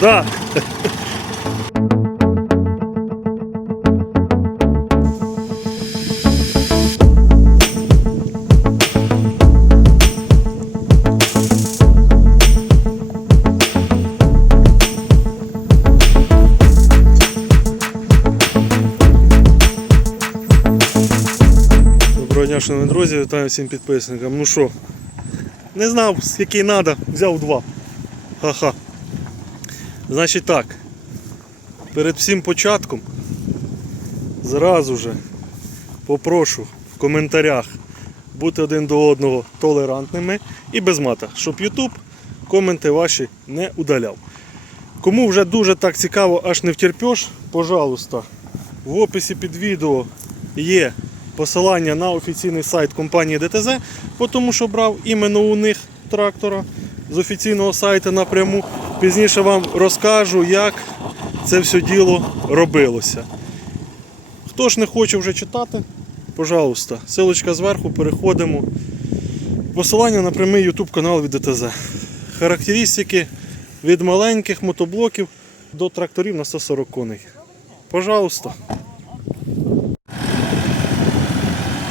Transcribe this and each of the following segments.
Да. Шановні друзі, вітаю всім підписникам. Ну що, не знав, який треба, взяв два. Ха-ха. Значить так. Перед всім початком зразу же попрошу в коментарях бути один до одного толерантними і без мата, щоб YouTube коменти ваші не удаляв. Кому вже дуже так цікаво, аж не втерпеш, пожалуйста, в описі під відео є посилання на офіційний сайт компанії ДТЗ, тому що брав іменно у них трактора з офіційного сайту напряму. Пізніше вам розкажу, як це все діло робилося. Хто ж не хоче вже читати, пожалуйста, силочка зверху, переходимо. Посилання на прямий YouTube канал від ДТЗ. Характеристики від маленьких мотоблоків до тракторів на 140 коней. Пожалуйста.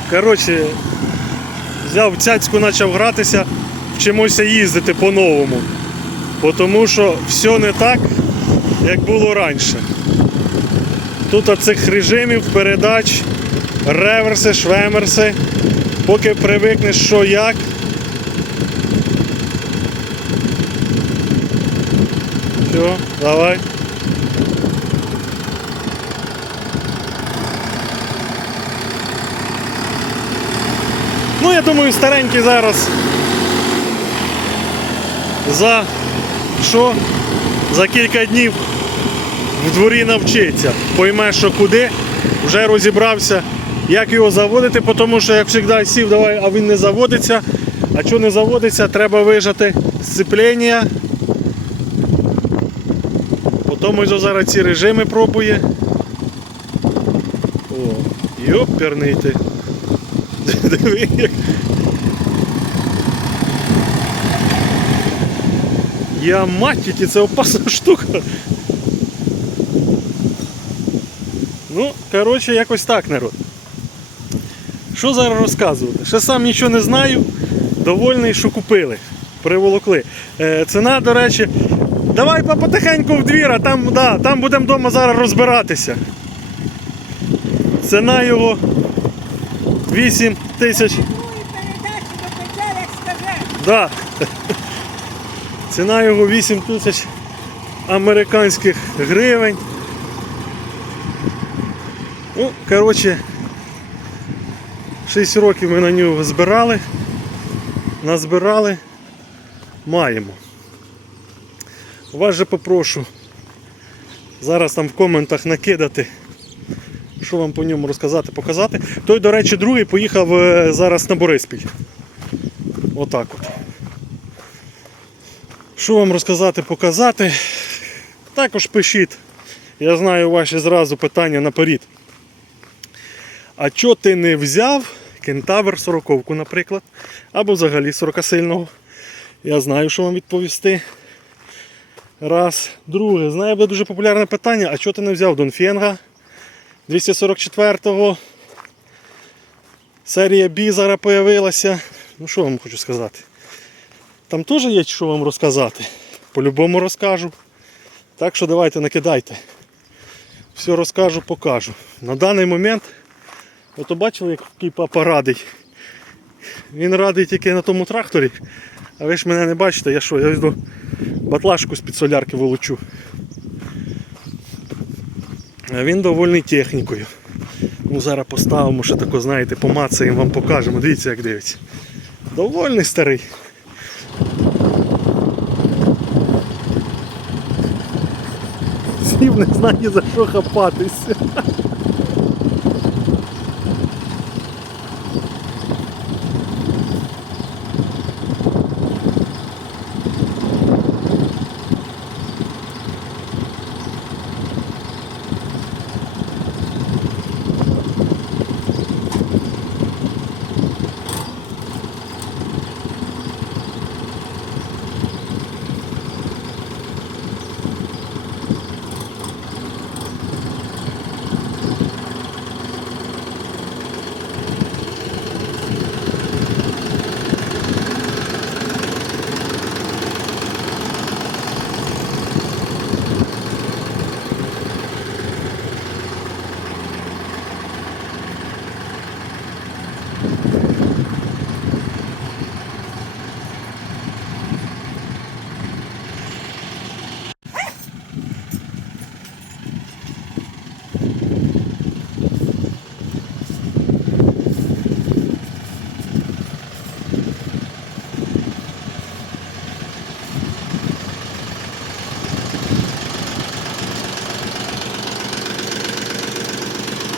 Коротше, взяв цяцьку, почав гратися, вчимося їздити по-новому. Тому що все не так, як було раніше. Тут оцих режимів, передач, реверси, швемерси. Поки привикнеш що як. Все, давай. Ну, я думаю, старенький зараз за що? За кілька днів в дворі навчиться. Пойме, що куди, вже розібрався, як його заводити, тому що, як завжди, сів, давай, а він не заводиться. А що не заводиться, треба вижати сцеплення. Потім ось зараз ці режими пробує. О, йоперний ти. Диви, як. Я матіті, це опасна штука. Ну, коротше, якось так, народ. Що зараз розказувати? Ще сам нічого не знаю. Довольний, що купили. Приволокли. Е, ціна, до речі, давай потихеньку в двір, а там, да, там будемо вдома зараз розбиратися. Ціна його 8 тисяч. Ну. Да. Ціна його 8 тисяч американських гривень. Ну, коротше, 6 років ми на нього збирали. Назбирали, маємо. Вас же попрошу зараз там в коментах накидати, що вам по ньому розказати, показати. Той, до речі, другий поїхав е, зараз на Бориспіль. Отак от. Що вам розказати, показати? Також пишіть. Я знаю ваші зразу питання наперед. А чого ти не взяв кентавр 40 наприклад, або взагалі 40-сильного? Я знаю, що вам відповісти. Раз. Друге, знаю, буде дуже популярне питання, а чого ти не взяв Донфенга 244-го? Серія B зараз появилася. Ну що вам хочу сказати? Там теж є що вам розказати. По-любому розкажу. Так що давайте накидайте. Все розкажу, покажу. На даний момент, ото бачили, який папа радий. Він радий тільки на тому тракторі. А ви ж мене не бачите, я що, я до батлашку з-під солярки волочу. А він довольний технікою. Ну, зараз поставимо, ще тако, знаєте, помацаємо, вам покажемо. Дивіться, як дивиться. Довольний старий. Сів не знає за що хапатися.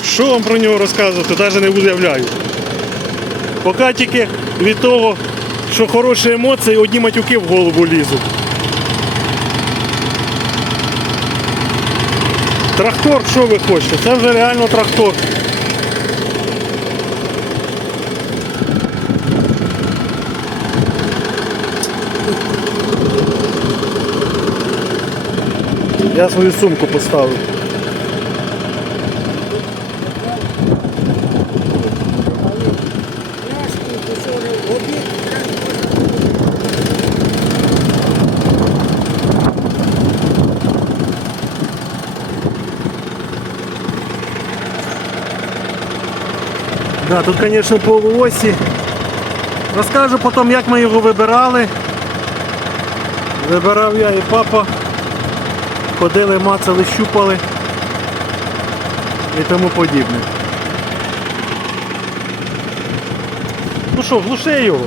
Що вам про нього розказувати, навіть не уявляю. Поки тільки від того, що хороші емоції, одні матюки в голову лізуть. Трактор, що ви хочете? Це вже реально трактор. Я свою сумку поставив. Да, тут, звісно, полуосі. Розкажу потім, як ми його вибирали. Вибирав я і папа. Ходили, мацали, щупали і тому подібне. Ну що, глуши його.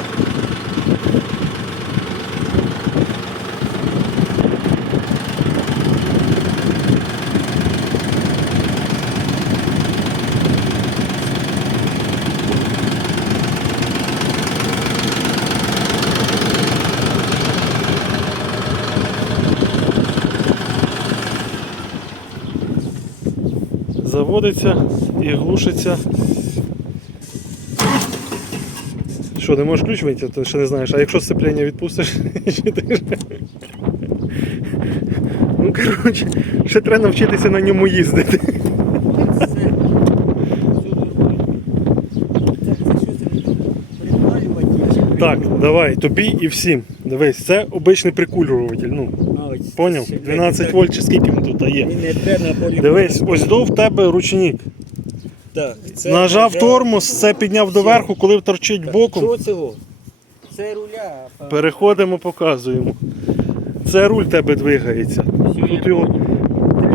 Заводиться і глушиться. Що, не можеш ключ вийти, ти ще не знаєш, а якщо сцеплення відпустиш, ну коротше, ще треба навчитися на ньому їздити. Так, давай, тобі і всім. Дивись, це обичний прикулюватель. Ну, поняв? 12 вольт чи скільки він тут є. Дивись, ось до в тебе ручник. Так, це Нажав тормоз, це підняв доверху, коли торчить боком. Цього? Це руля. Переходимо, показуємо. Це руль тебе двигається. Тут його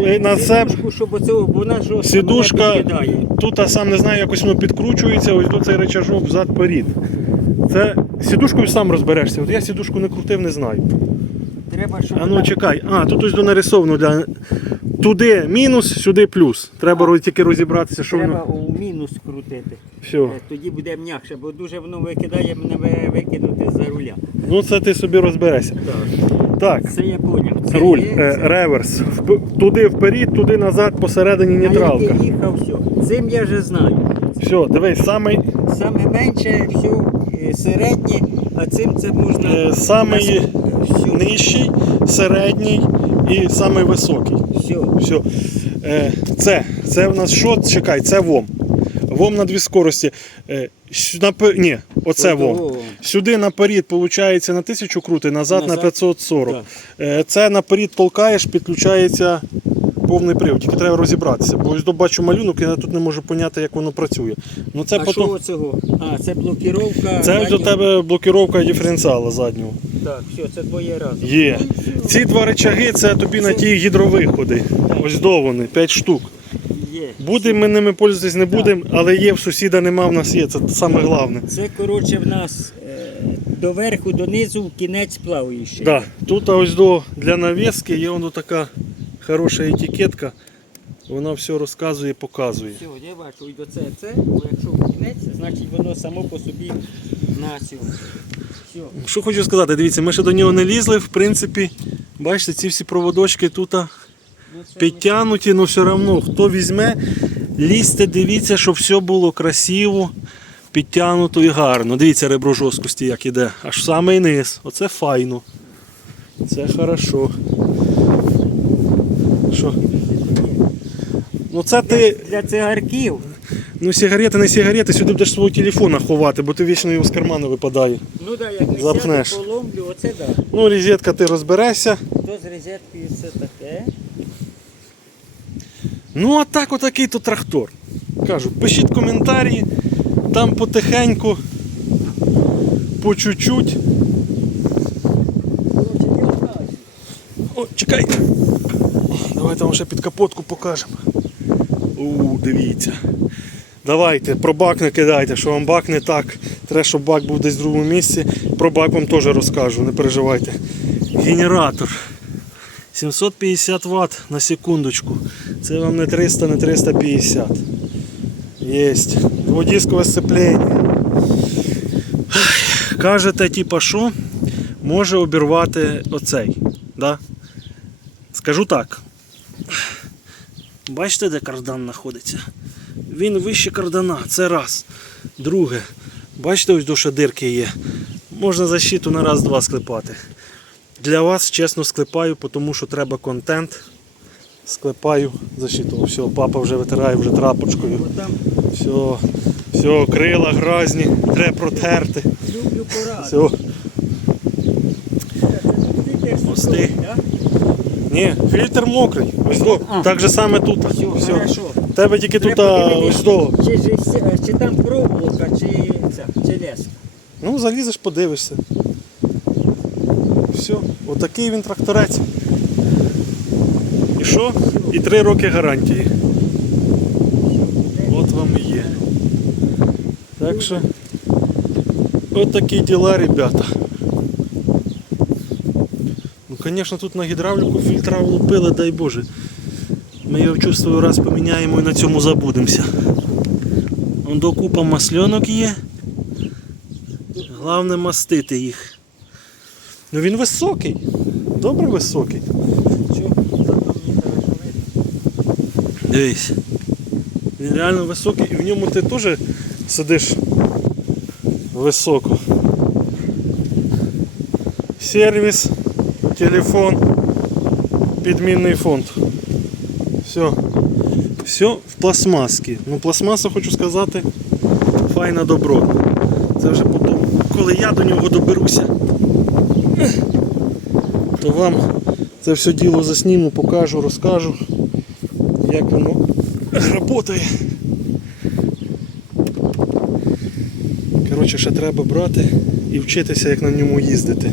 е, на це щоб бо вона жорстко Сідушка- підкидає. тут, а сам не знаю, якось воно підкручується, ось до цей речажок взад перед. Це сідушкою сам розберешся. От я сідушку не крутив, не знаю. Треба, щоб А ну чекай. А, тут ось до нарисовано для. Туди мінус, сюди плюс. Треба роз- тільки розібратися, що треба воно. у мінус крутити. Все. Е, Тоді буде м'якше, бо дуже воно викидає мене ви- викинути за руля. Ну це ти собі розберешся. Так, Так, це я поняв. Це руль, є, е, це- реверс. Вп- Туди вперед, туди назад, посередині На нейтралка. який їхав, все. Цим я вже знаю. Все, дивись, самий, Саме менше, все е, середнє, а цим це можна. е, самий Все, нижчий, середній і самий високий. все. Все. Е, це, це в нас що? Чекай, це ВОМ. ВОМ на дві скорості. Е, сю- на, пе- ні, оце ВОМ. Сюди наперед, виходить, на 1000 крути, назад, на Назад. 540. Так. Е, це наперед толкаєш, підключається повний привод. Тільки треба розібратися. Бо ось до бачу малюнок, я тут не можу поняти, як воно працює. Ну, це а потім... що оцього? А, це блокіровка. Це ось до тебе блокіровка диференціала заднього. Так, все, це двоє разом. Є. Ці два речаги це тобі на ті гідровиходи. Ось до вони, 5 штук. Будемо ми ними пользуватись, не будемо, але є в сусіда, нема, в нас є. Це саме головне. Це, коротше, в нас е, до верху, донизу, в кінець плаваючий. Да. Тут ось до для навіски є воно така хороша етикетка. Вона все розказує, показує. Все, я бачу, і до це, це, бо якщо кінець, значить воно само по собі на цьому. Все. Що хочу сказати, дивіться, ми ще до нього не лізли, в принципі, бачите, ці всі проводочки тут підтягнуті, але все одно, хто візьме, лізьте, дивіться, щоб все було красиво, підтягнуто і гарно. Дивіться ребро жорсткості, як іде. Аж в самий низ. Оце файно. Це хорошо. Що? Ну це ти. Для цигарків. Ну сигарети не сигарети, сюди будеш свого телефона ховати, бо ти вічно його з карману випадає. Ну так, як не Запнеш. сяду, поломлю, оце так. Ну, розетка ти розберешся. То з розеткою все таке. Ну, а так отакий то трактор. Кажу, пишіть коментарі, там потихеньку, по чуть-чуть. О, чекай. Давайте вам ще під капотку покажемо. У, дивіться. Давайте, про бак не кидайте, що вам бак не так. Треба, щоб бак був десь в другому місці. Про бак вам теж розкажу, не переживайте. Генератор. 750 Вт на секундочку. Це вам не 300, не 350. Єсть. Дводискове сцеплення. Кажете, типа, що може обірвати оцей. Да? Скажу так. Бачите, де кардан знаходиться? Він вище кардана, це раз. Друге. Бачите, ось душа дирки є. Можна защиту на раз-два склепати. Для вас чесно склепаю, тому що треба контент. Склепаю защиту. Все, папа вже витирає вже трапочкою. Все, все, крила гразні, треба протерти. люблю. Все. Мости. Ні, фільтр мокрий. Ось до. Так же саме тут. Все, Все. Тебе тільки тут ось до. Чи, чи, чи, чи там проволока, чи, ця, чи леска. Ну, залізеш, подивишся. Все, отакий він тракторець. І що? І три роки гарантії. От вам і є. Так що, от такі діла, ребята. Ну, звісно, тут на гідравліку фільтра влупили, дай Боже. Ми його чувствую раз поміняємо і на цьому забудемося. До купа масльонок є. Головне мастити їх. Ну він високий. Добре високий. Дивись. Він реально високий і в ньому ти теж сидиш високо. Сервіс, телефон, підмінний фонд. Все. Все в пластмасці. Ну пластмаса, хочу сказати, файна добро. Це вже потім, коли я до нього доберуся, то вам це все діло засніму, покажу, розкажу, як воно працює. Коротше, ще треба брати і вчитися, як на ньому їздити.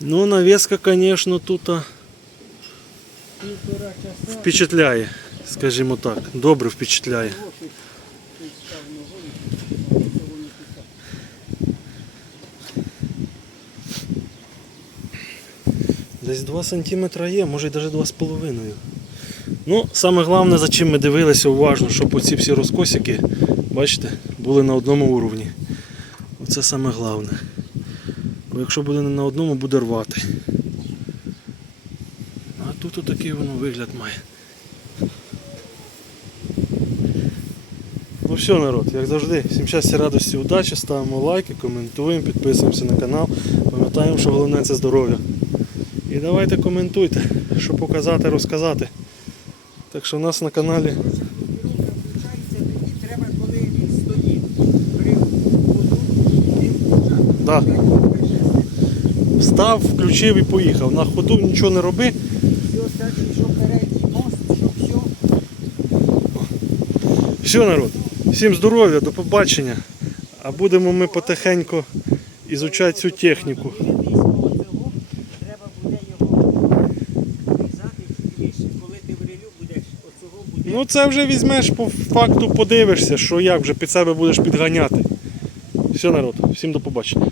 Ну, навеска, звісно, тут впечатляє, скажімо так. Добре впечатляє. Ось тут ти став ногою, а цього не писав. Десь 2 см є, може навіть 2,5 Ну, саме головне, за чим ми дивилися уважно, щоб оці всі розкосики, бачите, були на одному уровні. Оце саме головне. Бо якщо буде не на одному, буде рвати. А тут отакий воно вигляд має. Все, народ, як завжди, всім щастя, радості, удачі, ставимо лайки, коментуємо, підписуємося на канал. Пам'ятаємо, що головне це здоров'я. І давайте коментуйте, що показати, розказати. Так що у нас на каналі. Да. Встав, включив і поїхав. На ходу нічого не роби. Все, народ. Всім здоров'я, до побачення. А будемо ми потихеньку ізучати цю техніку. Ну це вже візьмеш по факту, подивишся, що як вже під себе будеш підганяти. Все, народ, всім до побачення.